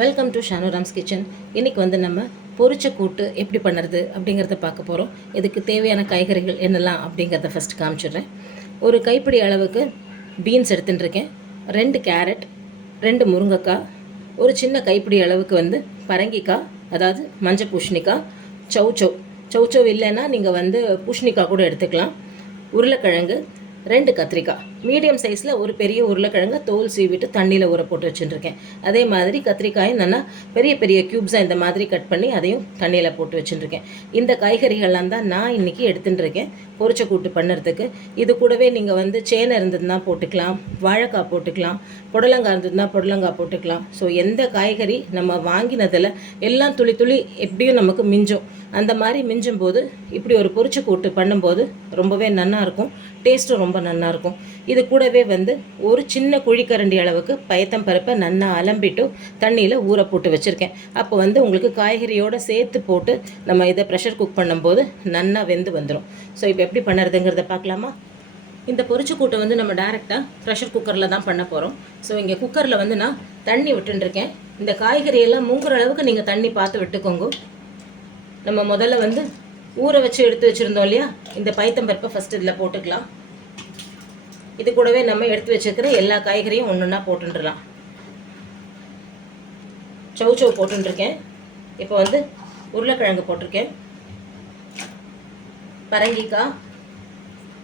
Welcome to ஷானுராம்ஸ் kitchen. இன்றைக்கி வந்து நம்ம பொரிச்ச கூட்டு எப்படி பண்ணுறது அப்படிங்கிறத பார்க்க போகிறோம். இதுக்கு தேவையான காய்கறிகள் என்னெல்லாம் அப்படிங்கிறத ஃபஸ்ட்டு காமிச்சிடுறேன். ஒரு கைப்பிடி அளவுக்கு பீன்ஸ் எடுத்துட்டுருக்கேன், 2 கேரட், 2 முருங்கைக்காய், ஒரு சின்ன கைப்பிடி அளவுக்கு வந்து பரங்கிக்காய், அதாவது மஞ்சள் பூசணிக்காய், சௌச்சவ் இல்லைன்னா நீங்கள் வந்து பூசணிக்காய் கூட எடுத்துக்கலாம், உருளைக்கிழங்கு, 2 கத்திரிக்காய், மீடியம் சைஸில் ஒரு பெரிய உருளைக்கிழங்கு தோல் சீவிட்டு தண்ணியில் ஊற போட்டு வச்சுட்டுருக்கேன். அதே மாதிரி கத்திரிக்காயும் நல்லா பெரிய பெரிய க்யூப்ஸாக இந்த மாதிரி கட் பண்ணி அதையும் தண்ணியில் போட்டு வச்சுட்டுருக்கேன். இந்த காய்கறிகள்லாம் தான் நான் இன்றைக்கி எடுத்துகிட்டு இருக்கேன் பொரிச்ச கூட்டு பண்ணுறதுக்கு. இது கூடவே நீங்கள் வந்து சேனை இருந்ததுன்னா போட்டுக்கலாம், வாழைக்காய் போட்டுக்கலாம், புடலங்காய் இருந்ததுன்னா புடலங்காய் போட்டுக்கலாம். ஸோ எந்த காய்கறி நம்ம வாங்கினதில் எல்லாம் துளி துளி எப்படியும் நமக்கு மிஞ்சும். அந்த மாதிரி மிஞ்சும் போது இப்படி ஒரு பொரிச்ச கூட்டு பண்ணும்போது ரொம்பவே நல்லாயிருக்கும், டேஸ்ட்டும் ரொம்ப நல்லாயிருக்கும். இது கூடவே வந்து ஒரு சின்ன குழிக்கரண்டி அளவுக்கு பயத்தம் பருப்பை நல்லா அலம்பிட்டு தண்ணியில் ஊற போட்டு வச்சுருக்கேன். அப்போ வந்து உங்களுக்கு காய்கறியோடு சேர்த்து போட்டு நம்ம இதை ப்ரெஷர் குக் பண்ணும்போது நல்லா வெந்து வந்துடும். ஸோ இப்போ எப்படி பண்ணுறதுங்கிறத பார்க்கலாமா? இந்த பொரிச்ச கூட்டை வந்து நம்ம டேரெக்டாக ப்ரெஷர் குக்கரில் தான் பண்ண போகிறோம். ஸோ இங்கே குக்கரில் வந்து நான் தண்ணி விட்டுருக்கேன். இந்த காய்கறியெல்லாம் மூங்குற அளவுக்கு நீங்கள் தண்ணி பார்த்து விட்டுக்கோங்க. நம்ம முதல்ல வந்து ஊற வச்சு எடுத்து வச்சுருந்தோம் இல்லையா, இந்த பயத்தம்பருப்பை ஃபஸ்ட்டு இதில் போட்டுக்கலாம். இது கூடவே நம்ம எடுத்து வச்சுருக்கிற எல்லா காய்கறியும் ஒன்று ஒன்றா போட்டுடலாம். சௌச்சவ் போட்டுருக்கேன், இப்போ வந்து உருளைக்கிழங்கு போட்டிருக்கேன், பரங்கிக்காய்,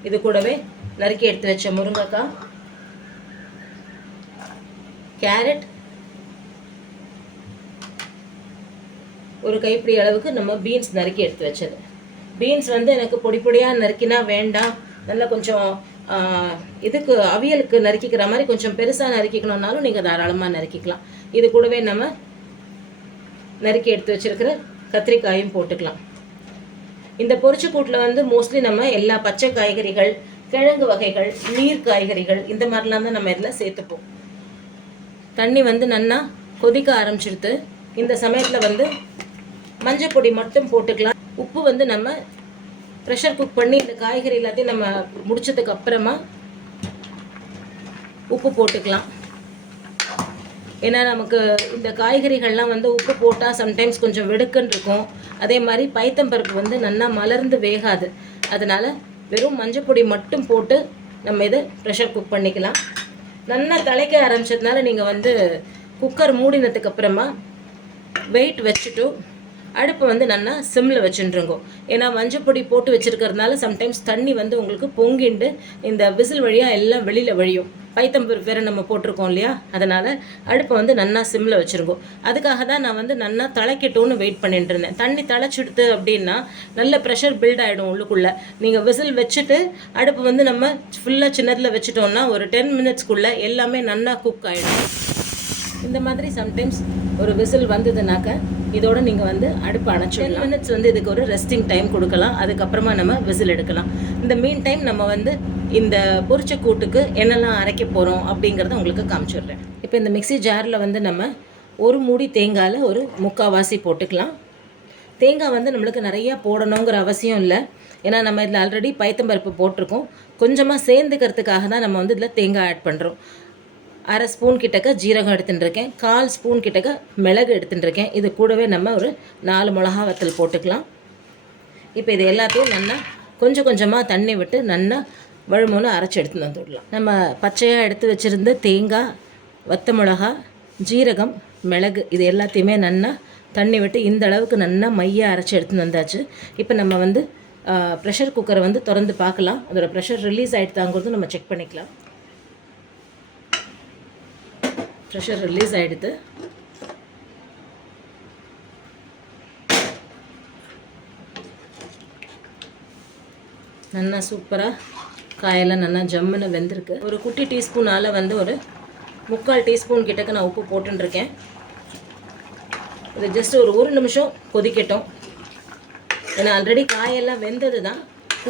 இது கூடவே நறுக்கி எடுத்து வச்ச முருங்கைக்காய், கேரட், ஒரு கைப்பிடி அளவுக்கு நம்ம பீன்ஸ் நறுக்கி எடுத்து வச்சது. பீன்ஸ் வந்து எனக்கு பொடி பொடியாக நறுக்கினா வேண்டாம், நல்லா கொஞ்சம் இதுக்கு அவியலுக்கு நறுக்கிக்கிற மாதிரி கொஞ்சம் பெருசாக நறுக்கிக்கணுன்னாலும் நீங்கள் தாராளமாக நறுக்கிக்கலாம். இது கூடவே நம்ம நறுக்கி எடுத்து வச்சுருக்கிற கத்திரிக்காயும் போட்டுக்கலாம். இந்த பொரிச்ச கூட்டில் வந்து மோஸ்ட்லி நம்ம எல்லா பச்சை காய்கறிகள், கிழங்கு வகைகள், நீர் காய்கறிகள் இந்த மாதிரிலாம் தான் நம்ம இதில் சேர்த்துப்போம். தண்ணி வந்து நல்லா கொதிக்க ஆரம்பிச்சிடுது. இந்த சமயத்தில் வந்து மஞ்சள் பொடி மட்டும் போட்டுக்கலாம். உப்பு வந்து நம்ம ப்ரெஷர் குக் பண்ணி இந்த காய்கறி எல்லாத்தையும் நம்ம முடிச்சதுக்கு அப்புறமா உப்பு போட்டுக்கலாம். ஏன்னா நமக்கு இந்த காய்கறிகள்லாம் வந்து உப்பு போட்டால் சம்டைம்ஸ் கொஞ்சம் வெடுக்குன்னு இருக்கும். அதே மாதிரி பயத்தம்பருப்பு வந்து நல்லா மலர்ந்து வேகாது. அதனால் வெறும் மஞ்சள் பொடி மட்டும் போட்டு நம்ம இதை ப்ரெஷர் குக் பண்ணிக்கலாம். நல்லா தலைக்க ஆரம்பிச்சதுனால நீங்கள் வந்து குக்கர் மூடினதுக்கு அப்புறமா வெயிட் வச்சுட்டு அடுப்பை வந்து நல்லா சிம்மில் வச்சுருங்கோ. ஏன்னா மஞ்சள் பொடி போட்டு வச்சுருக்கிறதுனால சம்டைம்ஸ் தண்ணி வந்து உங்களுக்கு பொங்கிண்டு இந்த விசில் வழியாக எல்லாம் வெளியில் வழியும். பயத்தம்பருப்பு வேறு நம்ம போட்டிருக்கோம் இல்லையா, அதனால் அடுப்பை வந்து நல்லா சிம்மில் வச்சுருங்கோ. அதுக்காக தான் நான் வந்து நல்லா தலைக்கட்டும்னு வெயிட் பண்ணிட்டு இருந்தேன். தண்ணி தலைச்சிடுது அப்படின்னா நல்ல ப்ரெஷர் பில்ட் ஆகிடும் உள்ளுக்குள்ளே. நீங்கள் விசில் வச்சுட்டு அடுப்பு வந்து நம்ம ஃபுல்லாக சின்னதில் வச்சுட்டோம்னா ஒரு 10 மினிட்ஸ்க்குள்ளே எல்லாமே நல்லா குக் ஆகிடும். இந்த மாதிரி சம்டைம்ஸ் ஒரு விசில் வந்ததுனாக்க இதோட நீங்கள் வந்து அடுப்பு அணைச்சிடலாம். 10 மினிட்ஸ் வந்து இதுக்கு ஒரு ரெஸ்டிங் டைம் கொடுக்கலாம். அதுக்கப்புறமா நம்ம விசில் எடுக்கலாம். இந்த மீன் டைம் நம்ம வந்து இந்த பொரிச்ச கூட்டுக்கு என்னெல்லாம் அரைக்க போகிறோம் அப்படிங்கிறத உங்களுக்கு காமிச்சிடுறேன். இப்போ இந்த மிக்ஸி ஜாரில் வந்து நம்ம ஒரு மூடி தேங்காயில் ஒரு 3/4 வாசி போட்டுக்கலாம். தேங்காய் வந்து நம்மளுக்கு நிறையா போடணுங்கிற அவசியம் இல்லை. ஏன்னா நம்ம இதில் ஆல்ரெடி பயத்தம்பருப்பு போட்டிருக்கோம். கொஞ்சமாக சேர்ந்துக்கிறதுக்காக தான் நம்ம வந்து இதில் தேங்காய் ஆட் பண்ணுறோம். 1/2 ஸ்பூன் கிட்டக்க ஜீரகம் எடுத்துட்டுருக்கேன், 1/4 ஸ்பூன் கிட்டக்க மிளகு எடுத்துட்டுருக்கேன். இது கூடவே நம்ம ஒரு 4 மிளகா வத்தல் போட்டுக்கலாம். இப்போ இது எல்லாத்தையும் நல்லா கொஞ்சம் கொஞ்சமாக தண்ணி விட்டு நல்லா வழுமோன்னு அரைச்சி எடுத்து வந்துடலாம். நம்ம பச்சையாக எடுத்து வச்சுருந்த தேங்காய், வத்த மிளகா, ஜீரகம், மிளகு இது எல்லாத்தையுமே நல்லா தண்ணி விட்டு இந்த அளவுக்கு நல்லா மையாக அரைச்சி எடுத்து வந்தாச்சு. இப்போ நம்ம வந்து ப்ரெஷர் குக்கரை வந்து திறந்து பார்க்கலாம். அதோடய ப்ரெஷர் ரிலீஸ் ஆகிடுதாங்கிறது நம்ம செக் பண்ணிக்கலாம். ப்ரெஷர் ரிலீஸ் ஆகிடுது. நல்லா சூப்பராக காயெல்லாம் நல்லா ஜம்முன்னு வெந்திருக்கு. ஒரு குட்டி டீஸ்பூனால் வந்து ஒரு 3/4 டீஸ்பூன் கிட்டக்க நான் உப்பு போட்டுருக்கேன். இது ஜஸ்ட் ஒரு நிமிஷம் கொதிக்கட்டும். ஏன்னா ஆல்ரெடி காயெல்லாம் வெந்தது தான்.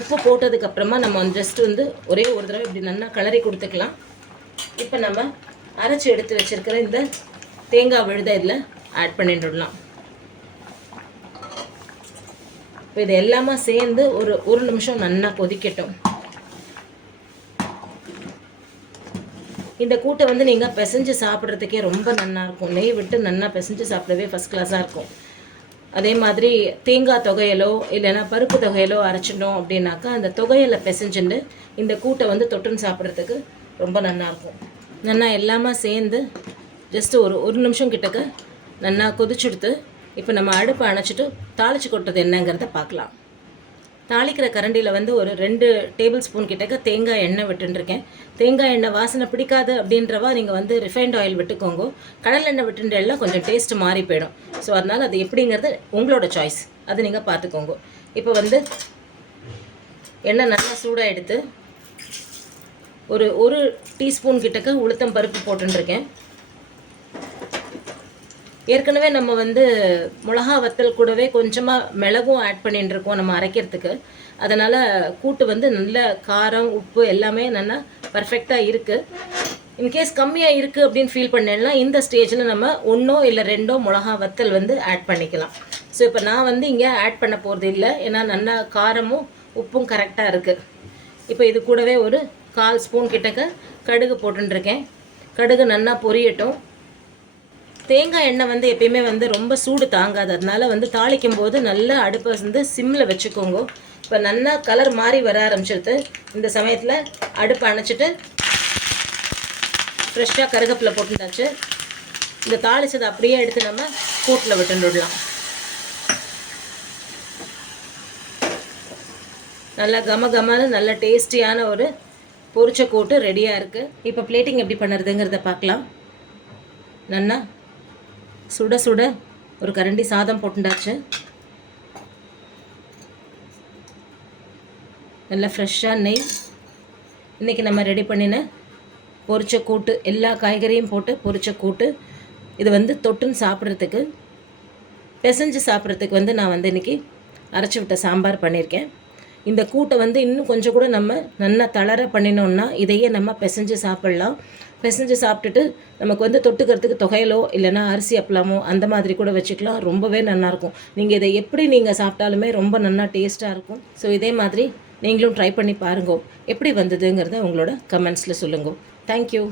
உப்பு போட்டதுக்கப்புறமா நம்ம ஜஸ்ட் வந்து ஒரே ஒரு தடவை இப்படி நல்லா கிளறி கொடுத்துக்கலாம். இப்போ நம்ம அரைச்சி எடுத்து வச்சுருக்கிற இந்த தேங்காய் விழுதை இதில் ஆட் பண்ணிட்டுடலாம். இப்போ இது எல்லாமே சேர்ந்து ஒரு நிமிஷம் நல்லா கொதிக்கட்டும். இந்த கூட்டை வந்து நீங்கள் பிசைஞ்சு சாப்பிட்றதுக்கே ரொம்ப நல்லாயிருக்கும். நெய் விட்டு நல்லா பிசைஞ்சு சாப்பிடவே ஃபஸ்ட் கிளாஸாக இருக்கும். அதே மாதிரி தேங்காய் தொகையலோ இல்லைன்னா பருப்பு தொகையலோ அரைச்சிட்டோம் அப்படின்னாக்கா அந்த தொகையலை பிசைஞ்சுட்டு இந்த கூட்டை வந்து தொட்டுன்னு சாப்பிட்றதுக்கு ரொம்ப நல்லாயிருக்கும். நல்லா எல்லாமே சேர்ந்து ஜஸ்ட்டு ஒரு நிமிஷம் கிட்டக்க நல்லா கொதிச்சுடுத்து இப்போ நம்ம அடுப்பை அணைச்சிட்டு தாளித்து கொட்டுறது என்னங்கிறத பார்க்கலாம். தாளிக்கிற கரண்டியில் வந்து ஒரு 2 டேபிள் ஸ்பூன் கிட்டக்க தேங்காய் எண்ணெய் விட்டுருக்கேன். தேங்காய் எண்ணெய் வாசனை பிடிக்காது அப்படின்றவா நீங்கள் வந்து ரிஃபைண்ட் ஆயில் விட்டுக்கோங்க. கடல் எண்ணெய் விட்டுன்றெல்லாம் கொஞ்சம் டேஸ்ட் மாறி போயிடும். ஸோ அதனால் அது எப்படிங்கிறது உங்களோட சாய்ஸ், அது நீங்கள் பார்த்துக்கோங்க. இப்போ வந்து எண்ணெய் நல்லா சூடாக எடுத்து ஒரு டீஸ்பூன் கிட்டக்க உளுத்தம் பருப்பு போட்டுருக்கேன். ஏற்கனவே நம்ம வந்து மிளகா வத்தல் கூடவே கொஞ்சமாக மிளகும் ஆட் பண்ணிட்டு இருக்கோம் நம்ம அரைக்கிறதுக்கு. அதனால் கூட்டு வந்து நல்ல காரம் உப்பு எல்லாமே நல்லா பர்ஃபெக்டாக இருக்குது. இன்கேஸ் கம்மியாக இருக்குது அப்படின்னு ஃபீல் பண்ணேன்னா இந்த ஸ்டேஜில் நம்ம 1 இல்லை 2 மிளகா வத்தல் வந்து ஆட் பண்ணிக்கலாம். ஸோ இப்போ நான் வந்து இங்கே ஆட் பண்ண போகிறது இல்லை, ஏன்னா நல்லா காரமும் உப்பும் கரெக்டாக இருக்குது. இப்போ இது கூடவே ஒரு 1/4 ஸ்பூன் கிட்டக்க கடுகு போட்டுருக்கேன். கடுகு நல்லா பொரியட்டும். தேங்காய் எண்ணெய் வந்து எப்பயுமே வந்து ரொம்ப சூடு தாங்காது, அதனால வந்து தாளிக்கும் போது நல்லா அடுப்பை வந்து சிம்மில் வச்சுக்கோங்க. இப்போ நல்லா கலர் மாறி வர ஆரம்பிச்சிருது. இந்த சமயத்தில் அடுப்பை அணைச்சிட்டு ஃப்ரெஷ்ஷாக கருவேப்பிலை போட்டுட்டாச்சு. இந்த தாளிச்சதை அப்படியே எடுத்து நம்ம கூட்டில் விட்டுடலாம். நல்லா கமன்னு நல்ல டேஸ்டியான ஒரு பொரிச்ச கூட்டு ரெடியாக இருக்குது. இப்போ பிளேட்டிங் எப்படி பண்ணுறதுங்கிறத பார்க்கலாம். நல்லா சுட சுட ஒரு கரண்டி சாதம் போட்டுண்டாச்சு. நல்லா ஃப்ரெஷ்ஷாக நெய். இன்றைக்கி நம்ம ரெடி பண்ணின பொரிச்ச கூட்டு, எல்லா காய்கறியும் போட்டு பொரிச்ச கூட்டு. இது வந்து தொட்டுன்னு சாப்பிட்றதுக்கு, பிசைஞ்சு சாப்பிட்றதுக்கு வந்து நான் வந்து இன்றைக்கி அரைச்சி விட்ட சாம்பார் பண்ணியிருக்கேன். இந்த கூட்டை வந்து இன்னும் கொஞ்சம் கூட நம்ம நல்லா தளர பண்ணினோன்னா இதையே நம்ம பிசைஞ்சு சாப்பிட்லாம். பிசைஞ்சு சாப்பிட்டுட்டு நமக்கு வந்து தொட்டுக்கிறதுக்கு தொகையலோ இல்லைன்னா அரிசி அப்பளமோ அந்த மாதிரி கூட வச்சுக்கலாம். ரொம்பவே நல்லாயிருக்கும். நீங்கள் இதை எப்படி நீங்கள் சாப்பிட்டாலுமே ரொம்ப நல்லா டேஸ்ட்டாக இருக்கும். ஸோ இதே மாதிரி நீங்களும் ட்ரை பண்ணி பாருங்க. எப்படி வந்ததுங்கிறத உங்களோட கமெண்ட்ஸில் சொல்லுங்க. தேங்க்யூ.